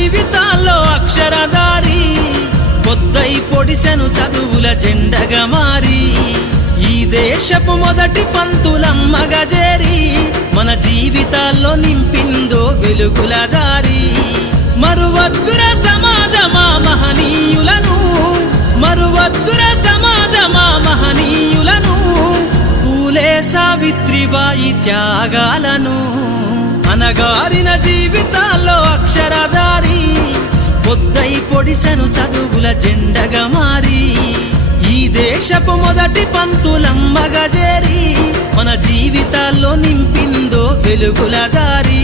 జీవితాల్లో అక్షరధారి పొద్దై పొడిసెను చదువుల జెండగా మారి ఈ దేశపు మొదటి పంతులమ్మగా చేరి మన జీవితాల్లో నింపిందో వెలుగుల దారి మరువద్దుర సమాజమా మహనీయులను మరువద్దుర సమాజమా మహనీయులను పూలే సావిత్రిబాయి త్యాగాలను అనగారిన జీవితాల్లో అక్షరధారి పొద్దై పొడిసెను చదువుల జెండగా మారి ఈ దేశపు మొదటి పంతులమ్మగా చేరి మన జీవితాల్లో నింపిందో వెలుగుల దారి